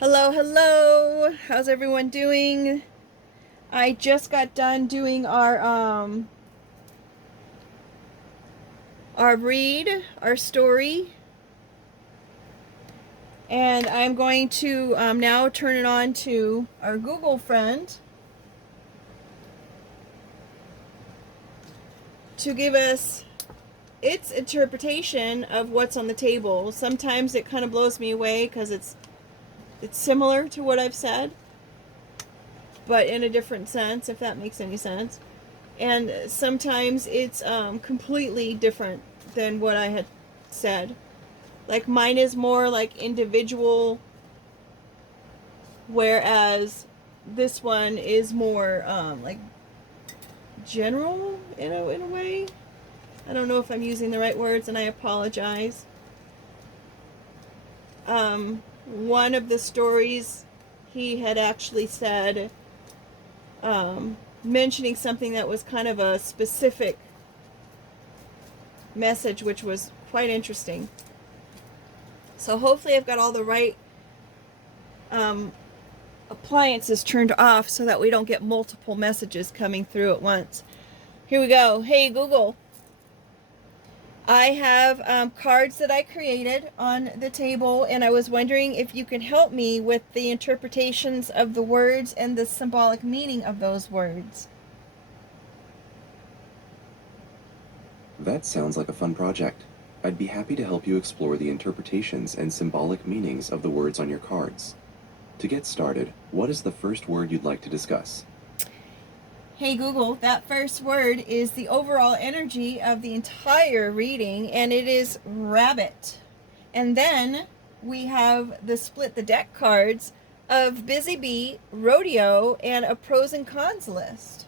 Hello, hello. How's everyone doing? I just got done doing our read, our story, and I'm going to now turn it on to our Google friend to give us its interpretation of what's on the table. Sometimes it kind of blows me away because it's similar to what I've said, but in a different sense, if that makes any sense. And sometimes it's completely different than what I had said. Like mine is more like individual, whereas this one is more like general in a way. I don't know if I'm using the right words, and I apologize. One of the stories he had actually said, mentioning something that was kind of a specific message, which was quite interesting. So hopefully I've got all the right appliances turned off so that we don't get multiple messages coming through at once. Here we go. Hey Google, I have cards that I created on the table, and I was wondering if you could help me with the interpretations of the words and the symbolic meaning of those words. That sounds like a fun project. I'd be happy to help you explore the interpretations and symbolic meanings of the words on your cards. To get started, what is the first word you'd like to discuss? Hey Google, that first word is the overall energy of the entire reading, and it is rabbit. And then we have the split the deck cards of Busy Bee, Rodeo, and a pros and cons list.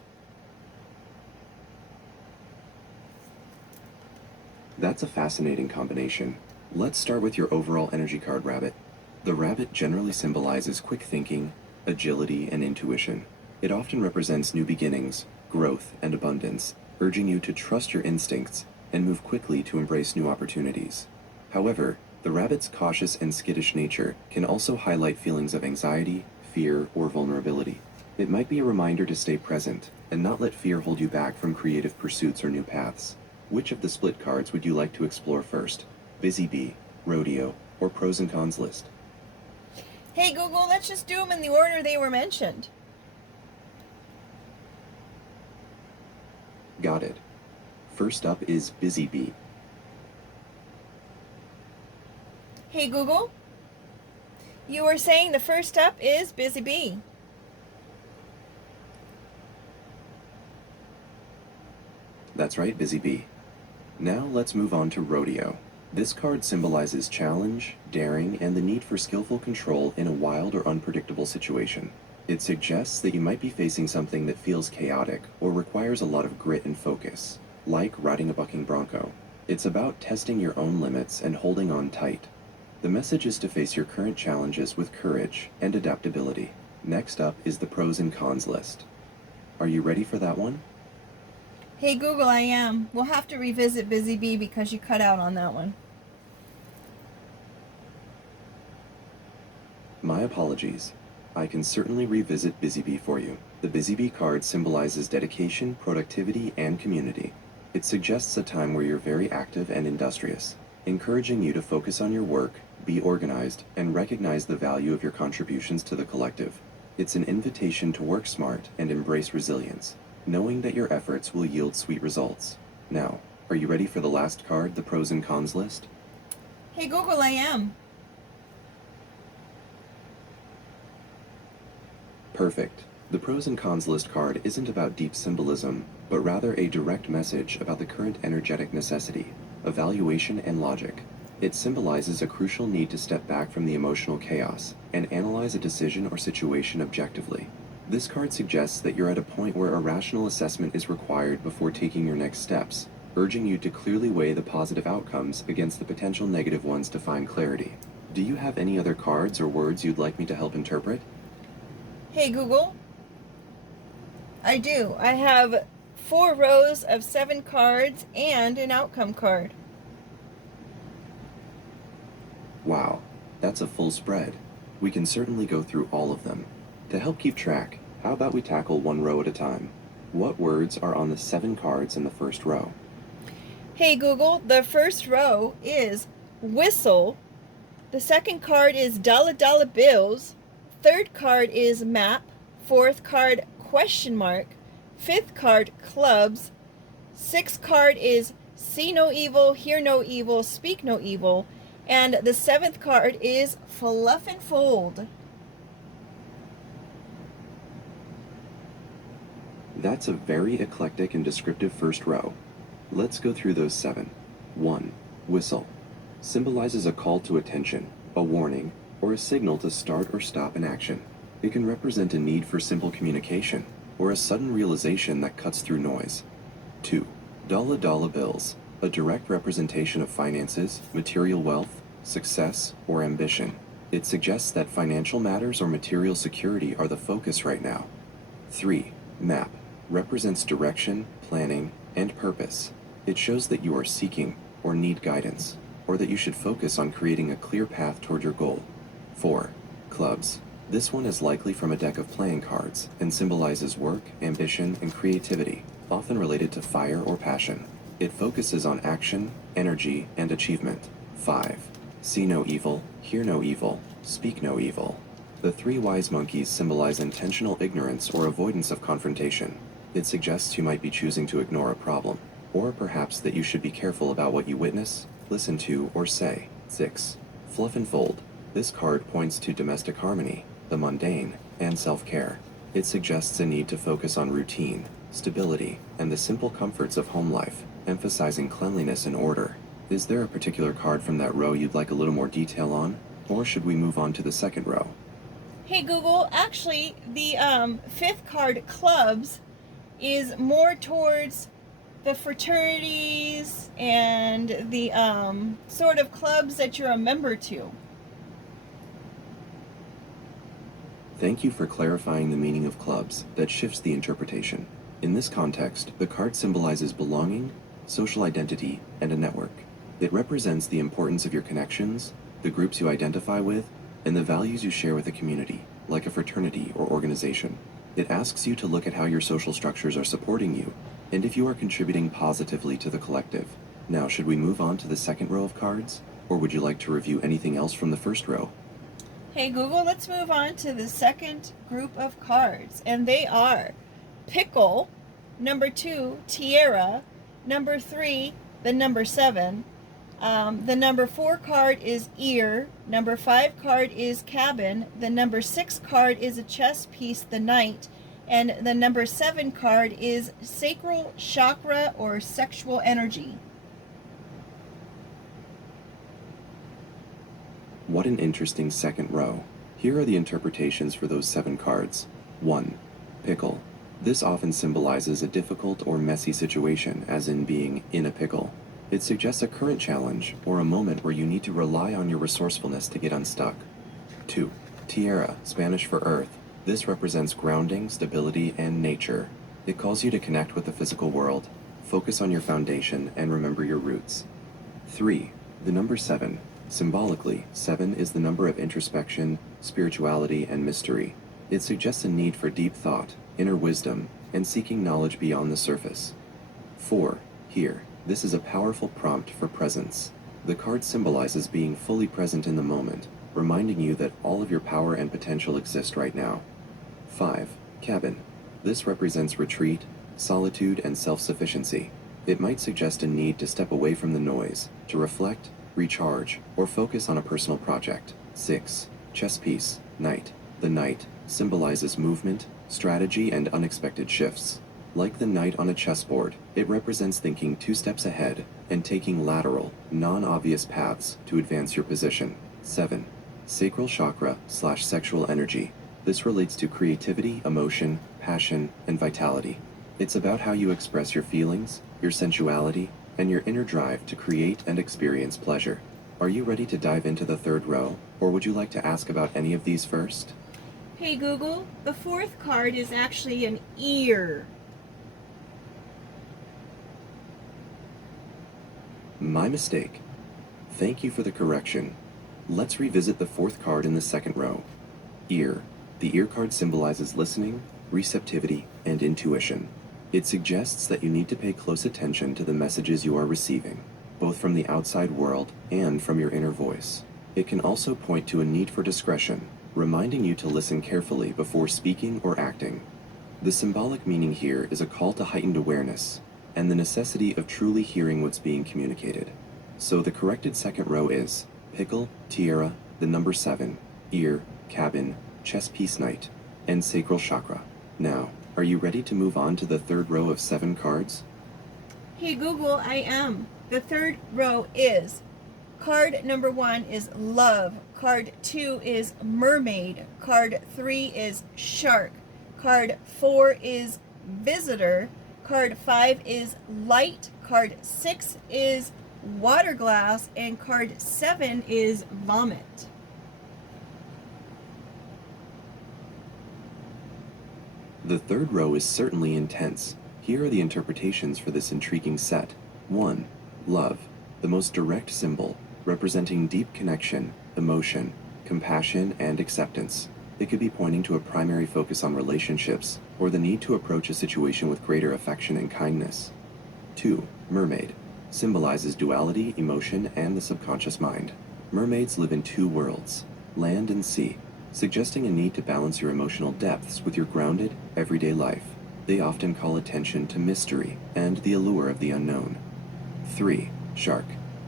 That's a fascinating combination. Let's start with your overall energy card, Rabbit. The rabbit generally symbolizes quick thinking, agility, and intuition. It often represents new beginnings, growth, and abundance, urging you to trust your instincts and move quickly to embrace new opportunities. However, the rabbit's cautious and skittish nature can also highlight feelings of anxiety, fear, or vulnerability. It might be a reminder to stay present and not let fear hold you back from creative pursuits or new paths. Which of the split cards would you like to explore first? Busy Bee, Rodeo, or Pros and Cons list? Hey Google, let's just do them in the order they were mentioned. Got it. First up is Busy Bee. Hey Google, you were saying the first up is Busy Bee. That's right, Busy Bee. Now let's move on to Rodeo. This card symbolizes challenge, daring, and the need for skillful control in a wild or unpredictable situation. It suggests that you might be facing something that feels chaotic or requires a lot of grit and focus, like riding a bucking bronco. It's about testing your own limits and holding on tight. The message is to face your current challenges with courage and adaptability. Next up is the pros and cons list. Are you ready for that one? Hey Google, I am. We'll have to revisit Busy Bee because you cut out on that one. My apologies. I can certainly revisit Busy Bee for you. The Busy Bee card symbolizes dedication, productivity, and community. It suggests a time where you're very active and industrious, encouraging you to focus on your work, be organized, and recognize the value of your contributions to the collective. It's an invitation to work smart and embrace resilience, knowing that your efforts will yield sweet results. Now, are you ready for the last card, the pros and cons list? Hey Google, I am. Perfect. The pros and cons list card isn't about deep symbolism, but rather a direct message about the current energetic necessity, evaluation, and logic. It symbolizes a crucial need to step back from the emotional chaos and analyze a decision or situation objectively. This card suggests that you're at a point where a rational assessment is required before taking your next steps, urging you to clearly weigh the positive outcomes against the potential negative ones to find clarity. Do you have any other cards or words you'd like me to help interpret? Hey Google, I do. I have 4 rows of 7 cards and an outcome card. Wow, that's a full spread. We can certainly go through all of them. To help keep track, how about we tackle one row at a time? What words are on the 7 cards in the first row? Hey Google, the first row is whistle. The second card is dollar bills. Third card is map. Fourth card question mark. Fifth card clubs. Sixth card is see no evil, hear no evil, speak no evil. And the seventh card is fluff and fold. That's a very eclectic and descriptive first row. Let's go through those 7. 1. Whistle. Symbolizes a call to attention, a warning, or a signal to start or stop an action. It can represent a need for simple communication, or a sudden realization that cuts through noise. 2. Dollar bills. A direct representation of finances, material wealth, success, or ambition. It suggests that financial matters or material security are the focus right now. 3. Map. Represents direction, planning, and purpose. It shows that you are seeking or need guidance, or that you should focus on creating a clear path toward your goal. 4. Clubs. This one is likely from a deck of playing cards and symbolizes work, ambition, and creativity, often related to fire or passion. It focuses on action, energy, and achievement. 5. See no evil, hear no evil, speak no evil. The 3 wise monkeys symbolize intentional ignorance or avoidance of confrontation. It suggests you might be choosing to ignore a problem, or perhaps that you should be careful about what you witness, listen to, or say. 6. Fluff and fold. This card points to domestic harmony, the mundane, and self-care. It suggests a need to focus on routine, stability, and the simple comforts of home life, emphasizing cleanliness and order. Is there a particular card from that row you'd like a little more detail on, or should we move on to the second row? Hey Google, actually the fifth card, clubs, is more towards the fraternities and the sort of clubs that you're a member to. Thank you for clarifying the meaning of clubs. That shifts the interpretation. In this context, the card symbolizes belonging, social identity, and a network. It represents the importance of your connections, the groups you identify with, and the values you share with a community, like a fraternity or organization. It asks you to look at how your social structures are supporting you, and if you are contributing positively to the collective. Now, should we move on to the second row of cards, or would you like to review anything else from the first row? Hey Google, let's move on to the second group of cards, and they are pickle, number 2, tiara, number 3, the number 7. The number 4 card is ear, number 5 card is cabin, the number 6 card is a chess piece, the knight, and the number 7 card is sacral chakra or sexual energy. What an interesting second row. Here are the interpretations for those 7 cards. 1. Pickle. This often symbolizes a difficult or messy situation, as in being in a pickle. It suggests a current challenge or a moment where you need to rely on your resourcefulness to get unstuck. 2. Tierra, Spanish for earth. This represents grounding, stability, and nature. It calls you to connect with the physical world, focus on your foundation, and remember your roots. 3. The number 7. Symbolically, 7 is the number of introspection, spirituality, and mystery. It suggests a need for deep thought, inner wisdom, and seeking knowledge beyond the surface. 4. Here. This is a powerful prompt for presence. The card symbolizes being fully present in the moment, reminding you that all of your power and potential exist right now. 5. Cabin. This represents retreat, solitude, and self-sufficiency. It might suggest a need to step away from the noise, to reflect, recharge, or focus on a personal project. 6. Chess piece, knight. The knight symbolizes movement, strategy, and unexpected shifts. Like the knight on a chessboard, it represents thinking 2 steps ahead and taking lateral, non-obvious paths to advance your position. 7. Sacral chakra / sexual energy. This relates to creativity, emotion, passion, and vitality. It's about how you express your feelings, your sensuality, and your inner drive to create and experience pleasure. Are you ready to dive into the third row, or would you like to ask about any of these first? Hey Google, the 4th card is actually an ear. My mistake. Thank you for the correction. Let's revisit the fourth card in the second row. Ear. The ear card symbolizes listening, receptivity, and intuition. It suggests that you need to pay close attention to the messages you are receiving, both from the outside world and from your inner voice. It can also point to a need for discretion, reminding you to listen carefully before speaking or acting. The symbolic meaning here is a call to heightened awareness and the necessity of truly hearing what's being communicated. So the corrected second row is pickle, tiara, the number 7, ear, cabin, chess piece knight, and sacral chakra. Now, are you ready to move on to the third row of 7 cards? Hey Google, I am. The third row is card number 1 is love, card 2 is mermaid, card 3 is shark, card 4 is visitor, card 5 is light, card 6 is water glass, and card 7 is vomit. The third row is certainly intense. Here are the interpretations for this intriguing set. 1. Love, the most direct symbol, representing deep connection, emotion, compassion, and acceptance. It could be pointing to a primary focus on relationships or the need to approach a situation with greater affection and kindness. 2. Mermaid, symbolizes duality, emotion, and the subconscious mind. Mermaids live in 2 worlds, land and sea, suggesting a need to balance your emotional depths with your grounded, everyday life. They often call attention to mystery and the allure of the unknown. 3. Shark,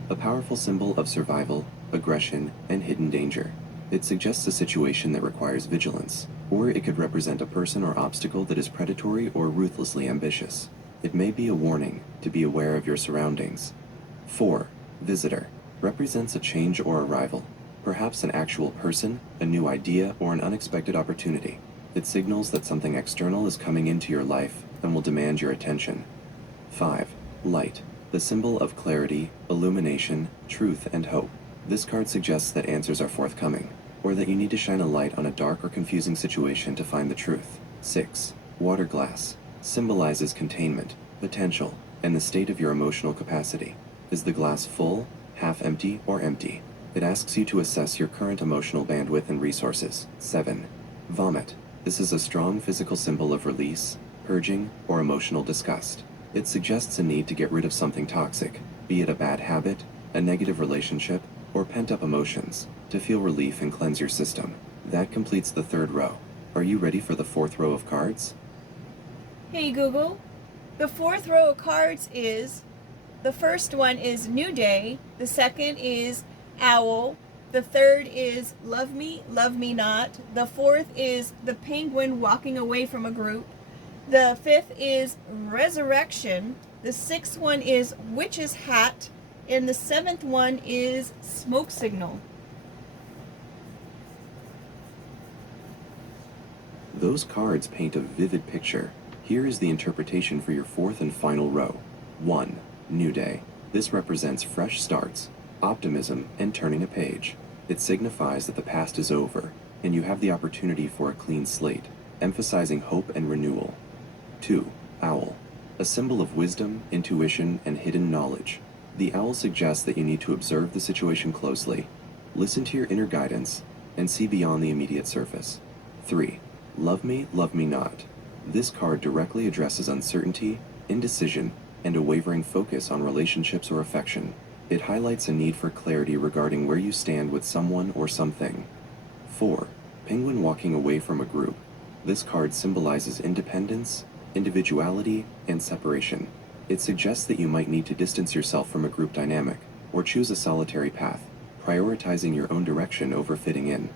a powerful symbol of survival, aggression, and hidden danger. It suggests a situation that requires vigilance, or it could represent a person or obstacle that is predatory or ruthlessly ambitious. It may be a warning to be aware of your surroundings. 4. Visitor, represents a change or arrival, perhaps an actual person, a new idea, or an unexpected opportunity. It signals that something external is coming into your life and will demand your attention. 5. Light, the symbol of clarity, illumination, truth, and hope. This card suggests that answers are forthcoming, or that you need to shine a light on a dark or confusing situation to find the truth. 6. Water glass, symbolizes containment, potential, and the state of your emotional capacity. Is the glass full, half empty, or empty? It asks you to assess your current emotional bandwidth and resources. 7. Vomit. This is a strong physical symbol of release, purging, or emotional disgust. It suggests a need to get rid of something toxic, be it a bad habit, a negative relationship, or pent-up emotions, to feel relief and cleanse your system. That completes the third row. Are you ready for the fourth row of cards? Hey Google, the fourth row of cards is, the first one is New Day, the second is Owl, the third is Love Me Not, the fourth is the Penguin walking away from a group, the fifth is Resurrection, the sixth one is Witch's Hat, and the seventh one is Smoke Signal. Those cards paint a vivid picture. Here is the interpretation for your fourth and final row. 1. New Day. This represents fresh starts, optimism, and turning a page. It signifies that the past is over, and you have the opportunity for a clean slate, emphasizing hope and renewal. 2. Owl. A symbol of wisdom, intuition, and hidden knowledge. The owl suggests that you need to observe the situation closely, listen to your inner guidance, and see beyond the immediate surface. 3. Love Me Not. This card directly addresses uncertainty, indecision, and a wavering focus on relationships or affection. It highlights a need for clarity regarding where you stand with someone or something. 4. Penguin walking away from a group. This card symbolizes independence, individuality, and separation. It suggests that you might need to distance yourself from a group dynamic, or choose a solitary path, prioritizing your own direction over fitting in.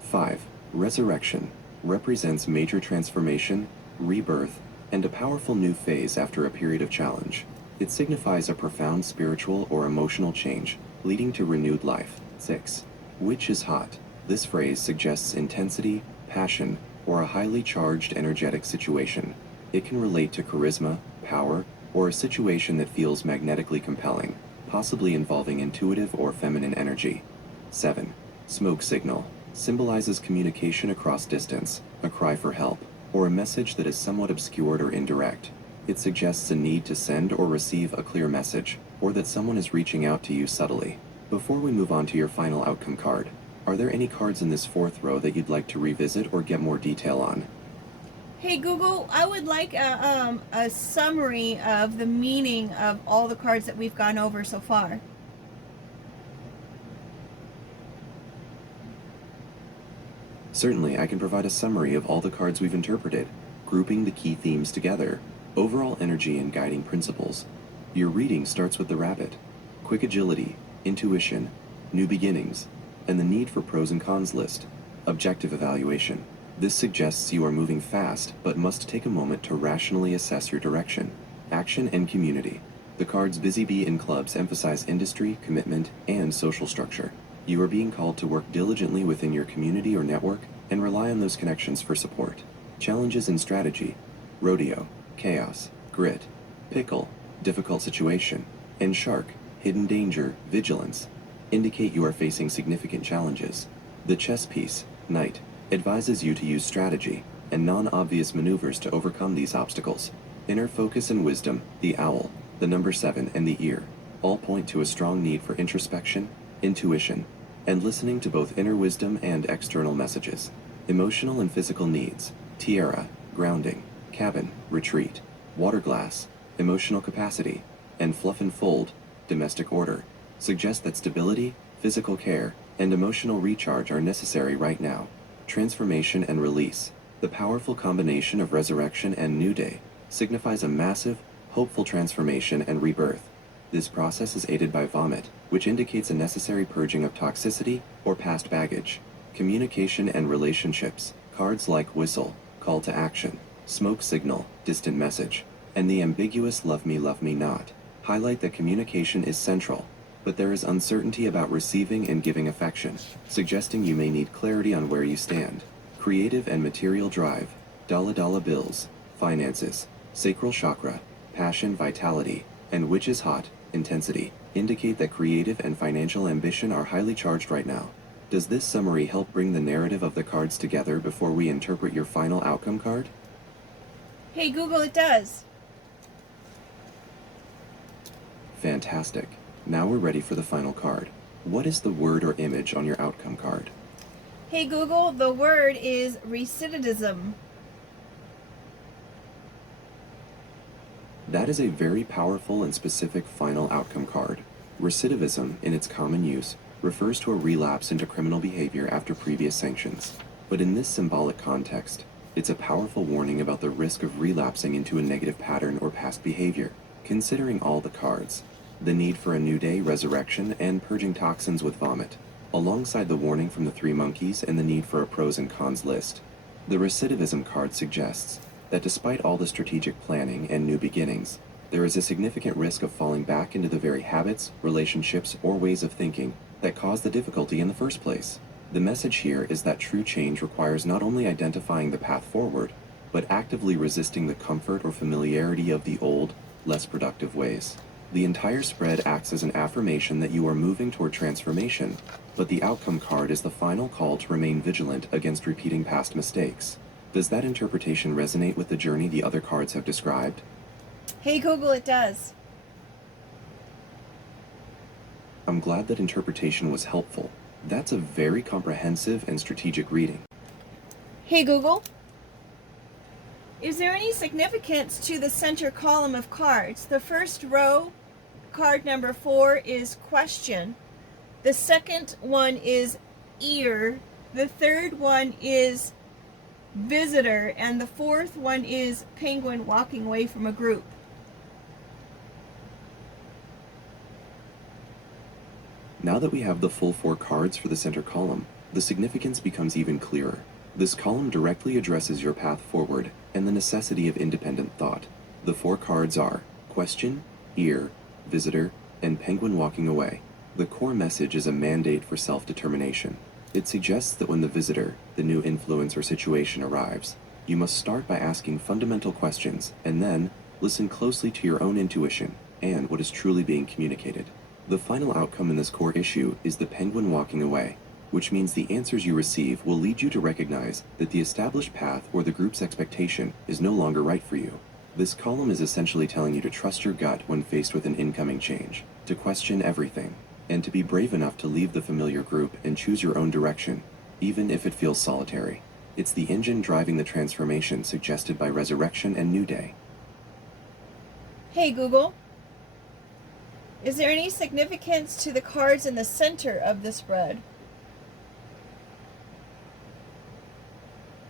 5. Resurrection represents major transformation, rebirth, and a powerful new phase after a period of challenge. It signifies a profound spiritual or emotional change, leading to renewed life. 6. Witch is hot. This phrase suggests intensity, passion, or a highly charged energetic situation. It can relate to charisma, power, or a situation that feels magnetically compelling, possibly involving intuitive or feminine energy. 7. Smoke signal symbolizes communication across distance, a cry for help, or a message that is somewhat obscured or indirect. It suggests a need to send or receive a clear message, or that someone is reaching out to you subtly. Before we move on to your final outcome card, are there any cards in this fourth row that you'd like to revisit or get more detail on? Hey Google, I would like a summary of the meaning of all the cards that we've gone over so far. Certainly, I can provide a summary of all the cards we've interpreted, grouping the key themes together, overall energy and guiding principles. Your reading starts with the rabbit, quick agility, intuition, new beginnings, and the need for pros and cons list, objective evaluation. This suggests you are moving fast but must take a moment to rationally assess your direction. Action and community. The cards Busy Bee and clubs emphasize industry, commitment, and social structure. You are being called to work diligently within your community or network and rely on those connections for support. Challenges and strategy. Rodeo, chaos, grit, pickle, difficult situation, and shark, hidden danger, vigilance, indicate you are facing significant challenges. The chess piece, knight, advises you to use strategy and non-obvious maneuvers to overcome these obstacles. Inner focus and wisdom, the owl, the number 7, and the ear, all point to a strong need for introspection, intuition, and listening to both inner wisdom and external messages. Emotional and physical needs, tiara, grounding, cabin, retreat, water glass, emotional capacity, and fluff and fold, domestic order, suggest that stability, physical care, and emotional recharge are necessary right now. Transformation and release, the powerful combination of resurrection and new day, signifies a massive, hopeful transformation and rebirth. This process is aided by vomit, which indicates a necessary purging of toxicity or past baggage. Communication and relationships, cards like whistle, call to action, smoke signal, distant message, and the ambiguous love me not, highlight that communication is central, but there is uncertainty about receiving and giving affection, suggesting you may need clarity on where you stand. Creative and material drive, dollar bills, finances, sacral chakra, passion, vitality, and which is hot, intensity, indicate that creative and financial ambition are highly charged right now. Does this summary help bring the narrative of the cards together before we interpret your final outcome card? Hey Google, it does. Fantastic. Now we're ready for the final card. What is the word or image on your outcome card? Hey Google, the word is recidivism. That is a very powerful and specific final outcome card. Recidivism, in its common use, refers to a relapse into criminal behavior after previous sanctions. But in this symbolic context, it's a powerful warning about the risk of relapsing into a negative pattern or past behavior. Considering all the cards, the need for a new day, resurrection, and purging toxins with vomit, alongside the warning from the 3 monkeys and the need for a pros and cons list, the recidivism card suggests that despite all the strategic planning and new beginnings, there is a significant risk of falling back into the very habits, relationships, or ways of thinking that caused the difficulty in the first place. The message here is that true change requires not only identifying the path forward, but actively resisting the comfort or familiarity of the old, less productive ways. The entire spread acts as an affirmation that you are moving toward transformation, but the outcome card is the final call to remain vigilant against repeating past mistakes. Does that interpretation resonate with the journey the other cards have described? Hey Google, it does. I'm glad that interpretation was helpful. That's a very comprehensive and strategic reading. Hey Google, is there any significance to the center column of cards? The first row, card number 4, is question. The second one is ear. The third one is visitor. And the fourth one is penguin walking away from a group. Now that we have the full 4 cards for the center column, the significance becomes even clearer. This column directly addresses your path forward and the necessity of independent thought. The 4 cards are question, ear, visitor, and penguin walking away. The core message is a mandate for self-determination. It suggests that when the visitor, the new influence or situation arrives, you must start by asking fundamental questions and then listen closely to your own intuition and what is truly being communicated. The final outcome in this core issue is the penguin walking away, which means the answers you receive will lead you to recognize that the established path or the group's expectation is no longer right for you. This column is essentially telling you to trust your gut when faced with an incoming change, to question everything, and to be brave enough to leave the familiar group and choose your own direction, even if it feels solitary. It's the engine driving the transformation suggested by Resurrection and New Day. Hey Google, is there any significance to the cards in the center of this spread?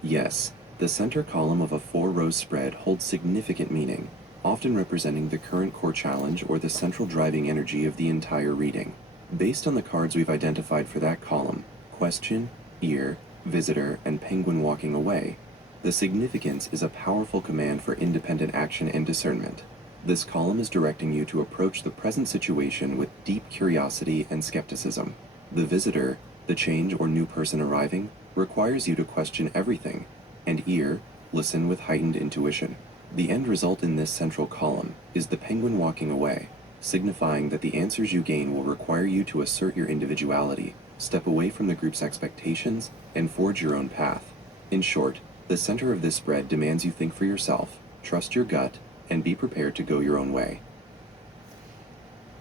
Yes, the center column of a 4-row spread holds significant meaning, often representing the current core challenge or the central driving energy of the entire reading. Based on the cards we've identified for that column, question, ear, visitor, and penguin walking away, the significance is a powerful command for independent action and discernment. This column is directing you to approach the present situation with deep curiosity and skepticism. The visitor, the change or new person arriving, requires you to question everything, and ear, listen with heightened intuition. The end result in this central column is the penguin walking away, signifying that the answers you gain will require you to assert your individuality, step away from the group's expectations, and forge your own path. In short, the center of this spread demands you think for yourself, trust your gut, and be prepared to go your own way.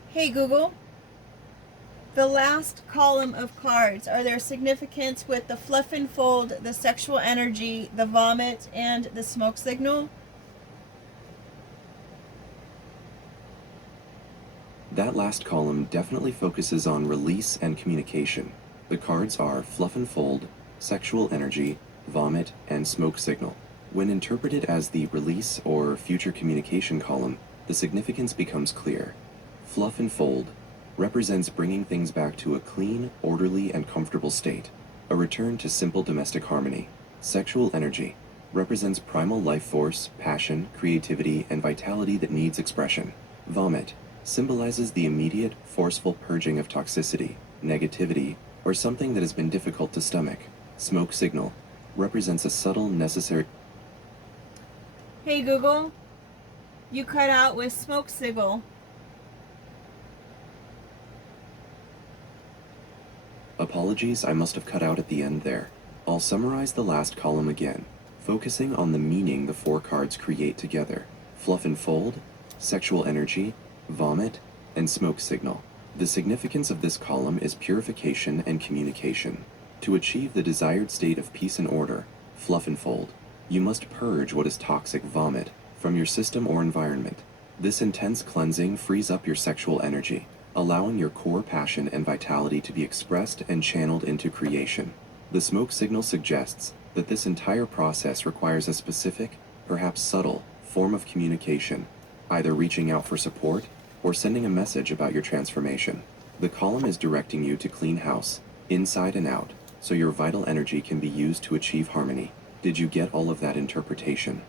Hey Google, the last column of cards, are there significance with the fluff and fold, the sexual energy, the vomit, and the smoke signal? That last column definitely focuses on release and communication. The cards are fluff and fold, sexual energy, vomit, and smoke signal. When interpreted as the release or future communication column, the significance becomes clear. Fluff and fold represents bringing things back to a clean, orderly, and comfortable state, a return to simple domestic harmony. Sexual energy represents primal life force, passion, creativity, and vitality that needs expression. Vomit symbolizes the immediate, forceful purging of toxicity, negativity, or something that has been difficult to stomach. Smoke signal represents a subtle, necessary... Hey Google, you cut out with smoke signal. Apologies, I must have cut out at the end there. I'll summarize the last column again, focusing on the meaning the 4 cards create together. Fluff and fold, sexual energy, vomit, and smoke signal. The significance of this column is purification and communication. To achieve the desired state of peace and order, fluff and fold, you must purge what is toxic vomit from your system or environment. This intense cleansing frees up your sexual energy, allowing your core passion and vitality to be expressed and channeled into creation. The smoke signal suggests that this entire process requires a specific, perhaps subtle, form of communication, either reaching out for support or sending a message about your transformation. The column is directing you to clean house, inside and out, so your vital energy can be used to achieve harmony. Did you get all of that interpretation?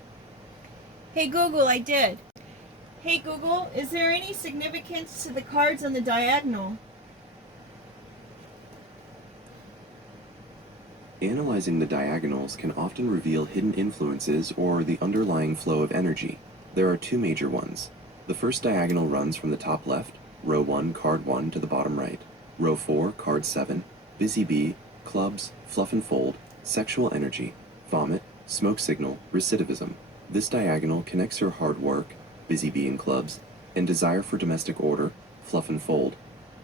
Hey Google, I did. Hey Google, is there any significance to the cards on the diagonal? Analyzing the diagonals can often reveal hidden influences or the underlying flow of energy. There are 2 major ones. The first diagonal runs from the top left, row 1, card 1, to the bottom right. Row 4, card 7, busy bee, clubs, fluff and fold, sexual energy, vomit, smoke signal, recidivism. This diagonal connects your hard work, busy bee and clubs, and desire for domestic order, fluff and fold,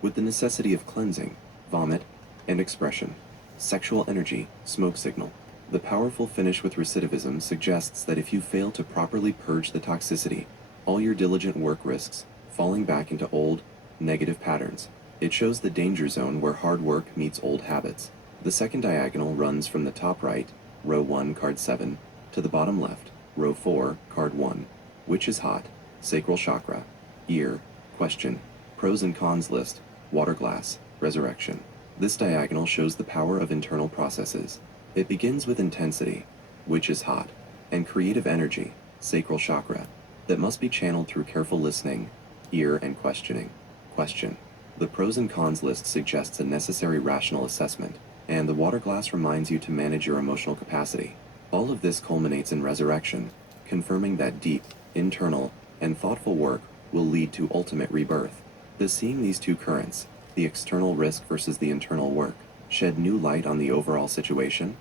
with the necessity of cleansing, vomit, and expression, sexual energy, smoke signal. The powerful finish with recidivism suggests that if you fail to properly purge the toxicity, all your diligent work risks falling back into old, negative patterns. It shows the danger zone where hard work meets old habits. The second diagonal runs from the top right, row 1, card 7, to the bottom left, row 4, card 1, which is hot, sacral chakra, ear, question, pros and cons list, water glass, resurrection. This diagonal shows the power of internal processes. It begins with intensity, which is hot, and creative energy, sacral chakra, that must be channeled through careful listening, ear, and questioning. Question. The pros and cons list suggests a necessary rational assessment, and the water glass reminds you to manage your emotional capacity. All of this culminates in resurrection, confirming that deep, internal, and thoughtful work will lead to ultimate rebirth. Does seeing these 2 currents, the external risk versus the internal work, shed new light on the overall situation?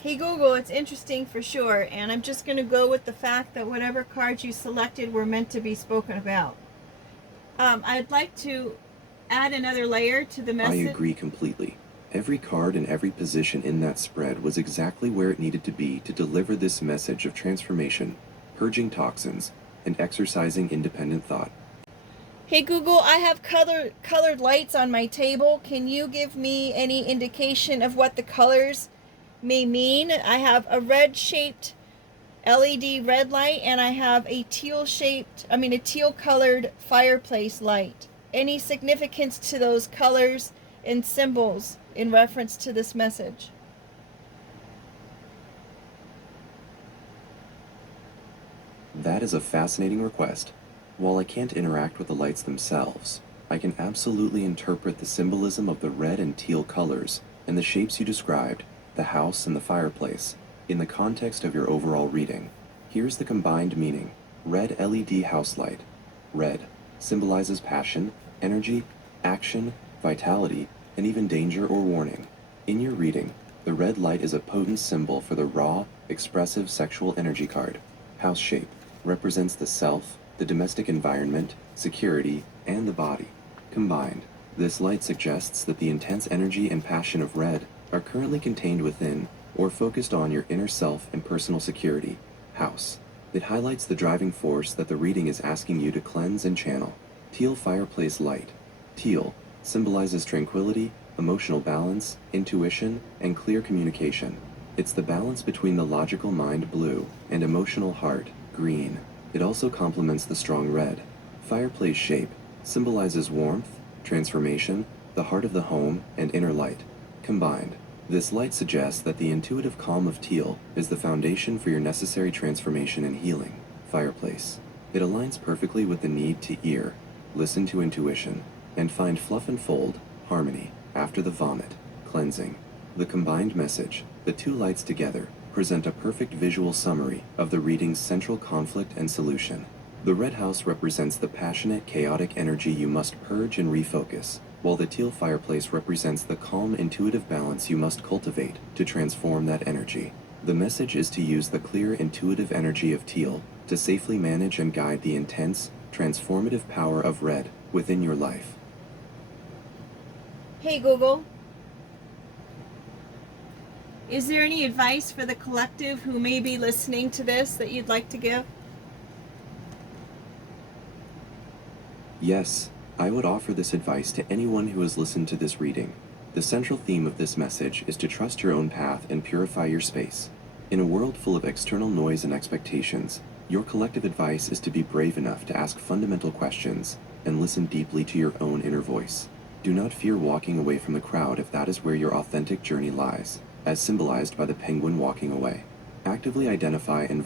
Hey Google, it's interesting for sure, and I'm just going to go with the fact that whatever cards you selected were meant to be spoken about. I'd like to add another layer to the I message. agree completely. Every card and every position in that spread was exactly where it needed to be to deliver this message of transformation, purging toxins, and exercising independent thought. Hey Google, I have colored lights on my table. Can you give me any indication of what the colors may mean? I have a red shaped LED red light, and I have a teal colored fireplace light. Any significance to those colors and symbols in reference to this message? That is a fascinating request. While I can't interact with the lights themselves, I can absolutely interpret the symbolism of the red and teal colors and the shapes you described, the house and the fireplace, in the context of your overall reading. Here's the combined meaning. Red LED house light. Red symbolizes passion, energy, action, vitality, and even danger or warning. In your reading, the red light is a potent symbol for the raw, expressive sexual energy card. House shape represents the self, the domestic environment, security, and the body. Combined, this light suggests that the intense energy and passion of red are currently contained within or focused on your inner self and personal security. House. It highlights the driving force that the reading is asking you to cleanse and channel. Teal fireplace light. Teal symbolizes tranquility, emotional balance, intuition, and clear communication. It's the balance between the logical mind blue and emotional heart green. It also complements the strong red. Fireplace shape symbolizes warmth, transformation, the heart of the home, and inner light. Combined, this light suggests that the intuitive calm of teal is the foundation for your necessary transformation and healing. Fireplace. It aligns perfectly with the need to ear, listen to intuition, and find fluff and fold, harmony, after the vomit, cleansing. The combined message, the two lights together, present a perfect visual summary of the reading's central conflict and solution. The red house represents the passionate, chaotic energy you must purge and refocus, while the teal fireplace represents the calm, intuitive balance you must cultivate to transform that energy. The message is to use the clear, intuitive energy of teal to safely manage and guide the intense, transformative power of red within your life. Hey Google, is there any advice for the collective who may be listening to this that you'd like to give? Yes, I would offer this advice to anyone who has listened to this reading. The central theme of this message is to trust your own path and purify your space. In a world full of external noise and expectations, your collective advice is to be brave enough to ask fundamental questions and listen deeply to your own inner voice. Do not fear walking away from the crowd if that is where your authentic journey lies, as symbolized by the penguin walking away. Actively identify and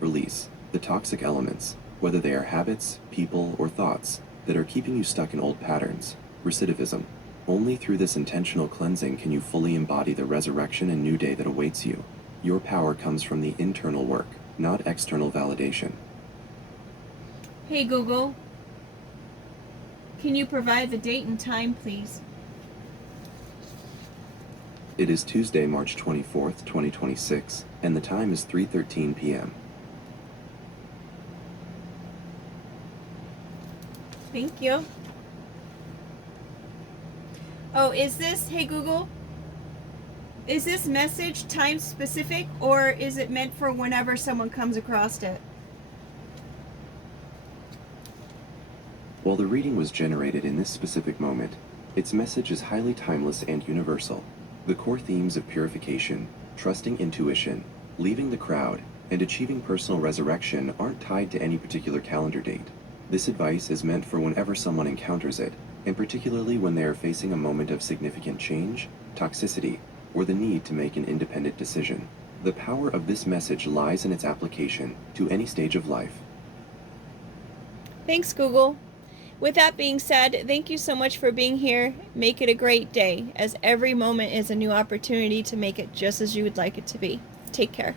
release, the toxic elements, whether they are habits, people, or thoughts, that are keeping you stuck in old patterns. Recidivism. Only through this intentional cleansing can you fully embody the resurrection and new day that awaits you. Your power comes from the internal work, not external validation. Hey Google, can you provide the date and time, please? It is Tuesday, March 24th, 2026, and the time is 3:13 p.m. Thank you. Oh, hey Google, is this message time specific, or is it meant for whenever someone comes across it? While the reading was generated in this specific moment, its message is highly timeless and universal. The core themes of purification, trusting intuition, leaving the crowd, and achieving personal resurrection aren't tied to any particular calendar date. This advice is meant for whenever someone encounters it, and particularly when they are facing a moment of significant change, toxicity, or the need to make an independent decision. The power of this message lies in its application to any stage of life. Thanks, Google. With that being said, thank you so much for being here. Make it a great day, as every moment is a new opportunity to make it just as you would like it to be. Take care.